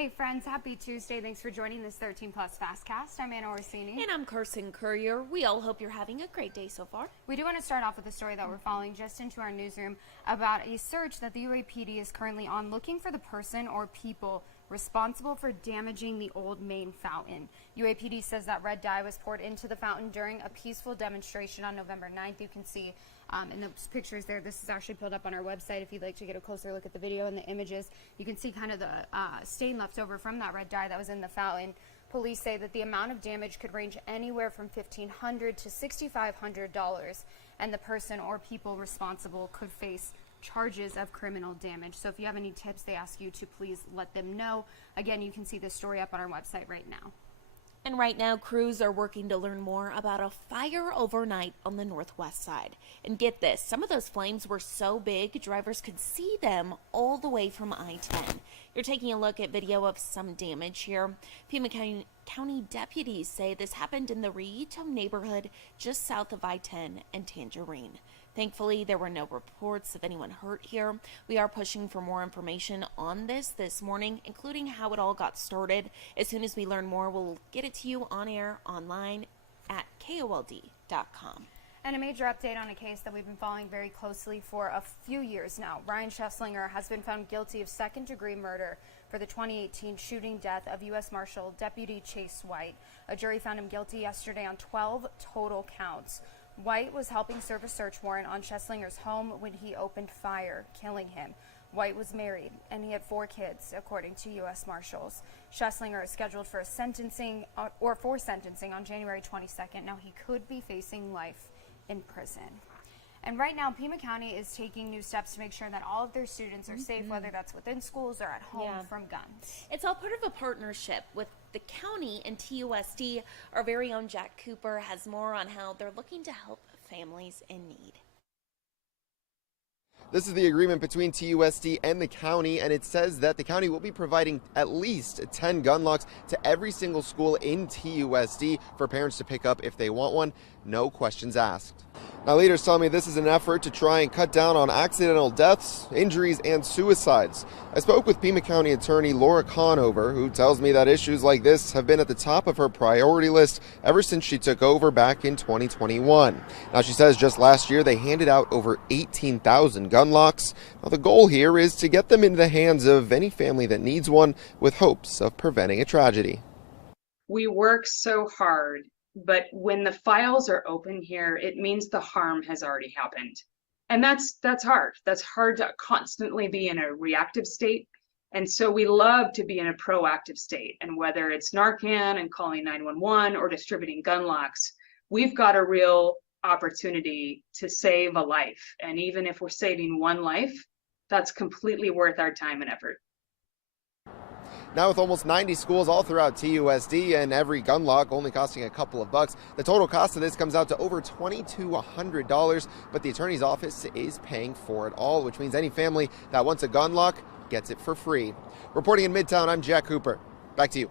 Hey friends, happy Tuesday. Thanks for joining this 13 Plus FastCast. I'm Anna Orsini. And I'm Kirsten Courier. We all hope you're having a great day so far. We do want to start off with a story that we're following just into our newsroom about a search that the UAPD is currently on looking for the person or people responsible for damaging the old main fountain. UAPD says that red dye was poured into the fountain during a peaceful demonstration on November 9th. You can see in those pictures there, this is actually pulled up on our website if you'd like to get a closer look at the video and the images. You can see kind of the stain left over from that red dye that was in the fountain. Police say that the amount of damage could range anywhere from $1,500 to $6,500, and the person or people responsible could face charges of criminal damage. So if you have any tips, they ask you to please let them know. Again, you can see this story up on our website right now. And right now, crews are working to learn more about a fire overnight on the northwest side. And get this, some of those flames were so big, drivers could see them all the way from I-10. You're taking a look at video of some damage here. Pima County deputies say this happened in the Rito neighborhood just south of I-10 and Tangerine. Thankfully, there were no reports of anyone hurt here. We are pushing for more information on this morning, including how it all got started. As soon as we learn more, we'll get it to you on air, online, at KOLD.com. And a major update on a case that we've been following very closely for a few years now. Ryan Schesslinger has been found guilty of second-degree murder for the 2018 shooting death of U.S. Marshal Deputy Chase White. A jury found him guilty yesterday on 12 total counts. White was helping serve a search warrant on Schesslinger's home when he opened fire, killing him. White was married, and he had 4 kids, according to U.S. Marshals. Schesslinger is scheduled for sentencing on January 22nd. Now, he could be facing life in prison. And right now, Pima County is taking new steps to make sure that all of their students are safe, whether that's within schools or at home from guns. It's all part of a partnership with the county and TUSD. Our very own Jack Cooper has more on how they're looking to help families in need. This is the agreement between TUSD and the county, and it says that the county will be providing at least 10 gun locks to every single school in TUSD for parents to pick up if they want one, no questions asked. Now, leaders tell me this is an effort to try and cut down on accidental deaths, injuries, and suicides. I spoke with Pima County Attorney Laura Conover, who tells me that issues like this have been at the top of her priority list ever since she took over back in 2021. Now, she says just last year they handed out over 18,000 gun locks. Now, the goal here is to get them into the hands of any family that needs one with hopes of preventing a tragedy. We work so hard, but when the files are open here, it means the harm has already happened. And that's hard. That's hard to constantly be in a reactive state. And so we love to be in a proactive state. And whether it's Narcan and calling 911 or distributing gun locks, we've got a real opportunity to save a life. And even if we're saving one life, that's completely worth our time and effort. Now, with almost 90 schools all throughout TUSD and every gun lock only costing a couple of bucks, the total cost of this comes out to over $2,200, but the attorney's office is paying for it all, which means any family that wants a gun lock gets it for free. Reporting in Midtown, I'm Jack Cooper. Back to you.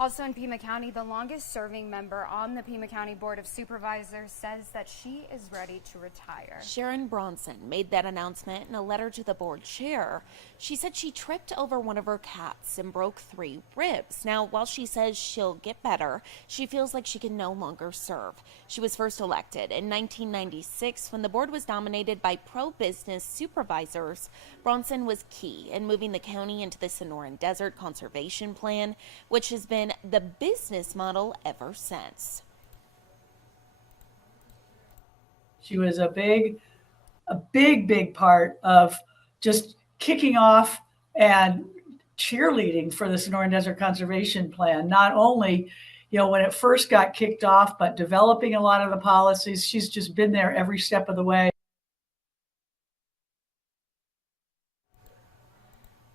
Also in Pima County, the longest serving member on the Pima County Board of Supervisors says that she is ready to retire. Sharon Bronson made that announcement in a letter to the board chair. She said she tripped over one of her cats and broke 3 ribs. Now, while she says she'll get better, she feels like she can no longer serve. She was first elected in 1996 when the board was dominated by pro-business supervisors. Bronson was key in moving the county into the Sonoran Desert Conservation Plan, which has been the business model ever since. She was a big part of just kicking off and cheerleading for the Sonoran Desert Conservation Plan. Not only, when it first got kicked off, but developing a lot of the policies. She's just been there every step of the way.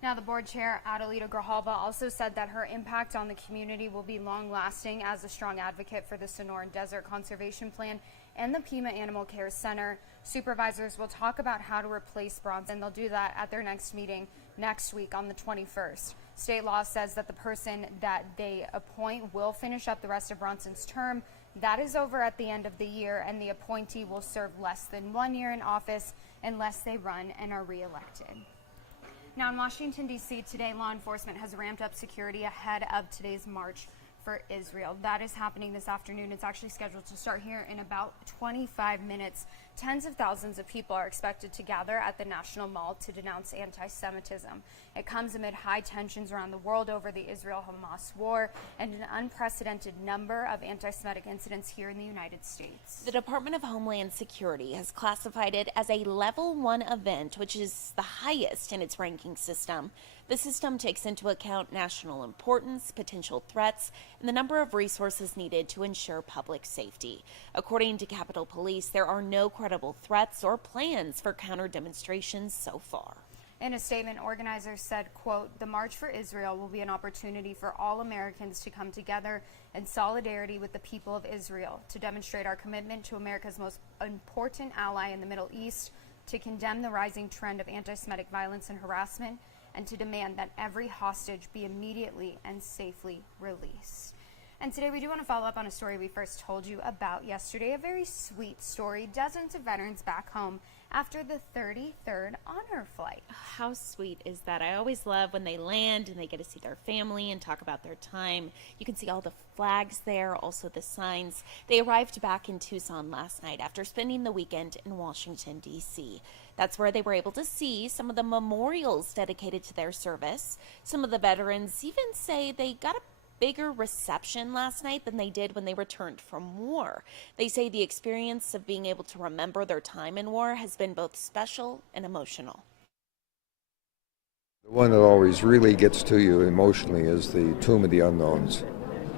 Now, the board chair, Adelita Grijalva, also said that her impact on the community will be long-lasting as a strong advocate for the Sonoran Desert Conservation Plan and the Pima Animal Care Center. Supervisors will talk about how to replace Bronson. They'll do that at their next meeting next week on the 21st. State law says that the person that they appoint will finish up the rest of Bronson's term. That is over at the end of the year, and the appointee will serve less than 1 year in office unless they run and are reelected. Now in Washington, D.C. today, law enforcement has ramped up security ahead of today's march for Israel. That is happening this afternoon. It's actually scheduled to start here in about 25 minutes. Tens of thousands of people are expected to gather at the National Mall to denounce anti-Semitism. It comes amid high tensions around the world over the Israel-Hamas war and an unprecedented number of anti-Semitic incidents here in the United States. The Department of Homeland Security has classified it as a Level 1 event, which is the highest in its ranking system. The system takes into account national importance, potential threats, and the number of resources needed to ensure public safety. According to Capitol Police, there are no credible threats or plans for counter demonstrations so far. In a statement, organizers said, quote, "The March for Israel will be an opportunity for all Americans to come together in solidarity with the people of Israel, to demonstrate our commitment to America's most important ally in the Middle East, to condemn the rising trend of anti-Semitic violence and harassment, and to demand that every hostage be immediately and safely released." And today we do want to follow up on a story we first told you about yesterday, a very sweet story. Dozens of veterans back home after the 33rd honor flight. How sweet is that? I always love when they land and they get to see their family and talk about their time. You can see all the flags there, also the signs. They arrived back in Tucson last night after spending the weekend in Washington, D.C. That's where they were able to see some of the memorials dedicated to their service. Some of the veterans even say they got a bigger reception last night than they did when they returned from war. They say the experience of being able to remember their time in war has been both special and emotional. The one that always really gets to you emotionally is the Tomb of the Unknowns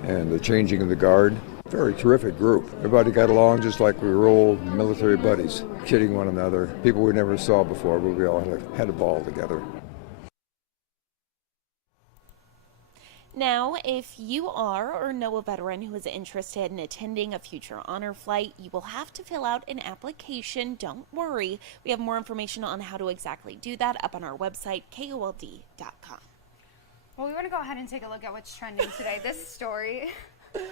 and the changing of the guard. Very terrific group. Everybody got along just like we were old military buddies, kidding one another. People we never saw before, but we all had a ball together. Now, if you are or know a veteran who is interested in attending a future honor flight, you will have to fill out an application. Don't worry. We have more information on how to exactly do that up on our website, KOLD.com. Well, we want to go ahead and take a look at what's trending today. This story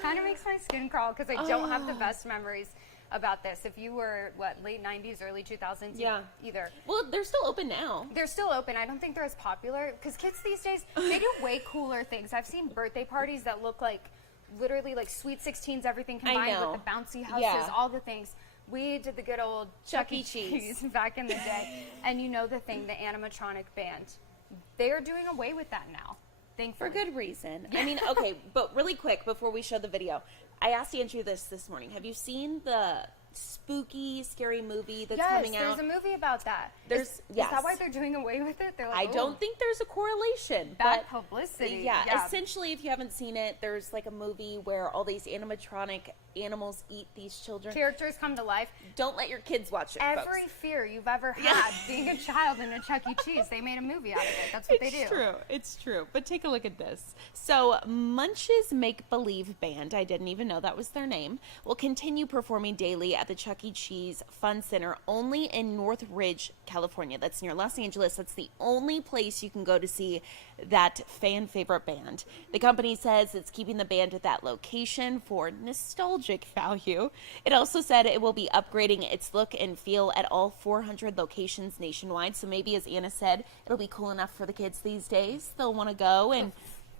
kind of makes my skin crawl because I don't have the best memories about this. If you were, late 90s, early 2000s? Yeah. Either. Well, they're still open now. They're still open. I don't think they're as popular because kids these days, they do way cooler things. I've seen birthday parties that look like literally like Sweet 16s, everything combined with the bouncy houses, all the things. We did the good old Chuck E. Cheese back in the day. And you know the thing, the animatronic band. They are doing away with that now. Thankfully. For good reason. I mean, okay, but really quick before we show the video, I asked Andrew this morning. Have you seen the spooky, scary movie that's coming out? Yes, there's a movie about that. Is that why they're doing away with it? They're like, I don't think there's a correlation. Bad publicity. Yeah, essentially, if you haven't seen it, there's like a movie where all these animatronic animals eat these children. Characters come to life. Don't let your kids watch it, Every folks. fear you've ever had being a child in a Chuck E. Cheese, they made a movie out of it. That's what they do. It's true. But take a look at this. So, Munch's Make Believe Band, I didn't even know that was their name, will continue performing daily at the Chuck E. Cheese Fun Center only in North Ridge, California. That's near Los Angeles. That's the only place you can go to see that fan favorite band. The company says it's keeping the band at that location for nostalgic value. It also said it will be upgrading its look and feel at all 400 locations nationwide. So maybe, as Anna said, it'll be cool enough for the kids these days. They'll want to go and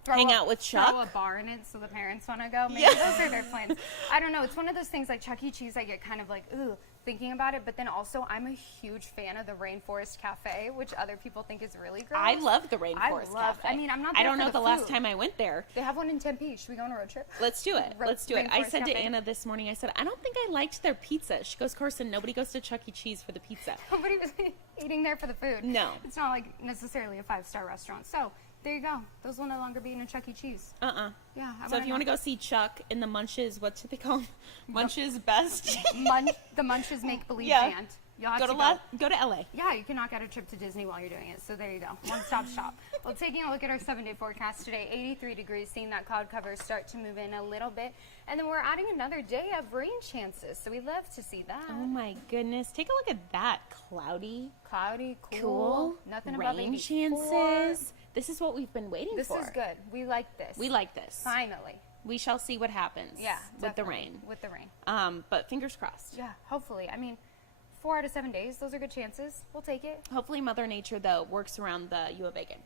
hang out with Chuck. Throw a bar in it so the parents want to go. Maybe those are their plans. I don't know. It's one of those things like Chuck E. Cheese. I get kind of like, ooh, thinking about it. But then also, I'm a huge fan of the Rainforest Cafe, which other people think is really gross. I love the Rainforest Cafe. I mean, I'm not. I don't know the last food. time I went there. They have one in Tempe. Should we go on a road trip? Let's do it. Let's do it. I said to Cafe. Anna this morning, I said, I don't think I liked their pizza. She goes, Carson, nobody goes to Chuck E. Cheese for the pizza. Nobody was eating there for the food. No. It's not like necessarily a 5-star restaurant. So there you go. Those will no longer be in a Chuck E. Cheese. Yeah. So if you want to go see Chuck in the Munches, what's they call them? Munches Best. The Munches Make Believe Band. You'll have go to LA. Yeah, you can knock out a trip to Disney while you're doing it. So there you go. One-stop shop. Well, taking a look at our 7-day forecast today, 83 degrees, seeing that cloud cover start to move in a little bit. And then we're adding another day of rain chances. So we love to see that. Oh my goodness. Take a look at that. Cloudy, cool. Nothing above rain 84. chances. This is what we've been waiting for. This is good. We like this. We like this. Finally. We shall see what happens. Yeah, with the definitely. rain. With the rain. But fingers crossed. Yeah, hopefully. I mean, 4 out of 7 days. Those are good chances. We'll take it. Hopefully Mother Nature, though, works around the U of A game.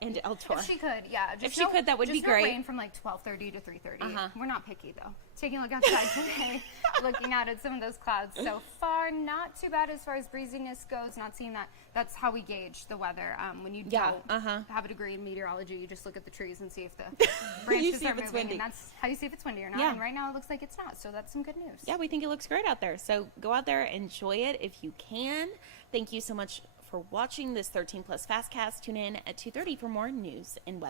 And El Tor. If she could, yeah. If she could, that would be just great. No rain from like 12:30 to 3:30. We're not picky though. Taking a look outside today, looking out at some of those clouds. So far, not too bad as far as breeziness goes. Not seeing that. That's how we gauge the weather. When you don't have a degree in meteorology, you just look at the trees and see if the branches see are if it's moving, windy. and that's how you see if it's windy or not. Yeah. And right now, it looks like it's not. So that's some good news. Yeah, we think it looks great out there. So go out there, enjoy it if you can. Thank you so much for watching this 13 Plus FastCast. Tune in at 2:30 for more news and weather.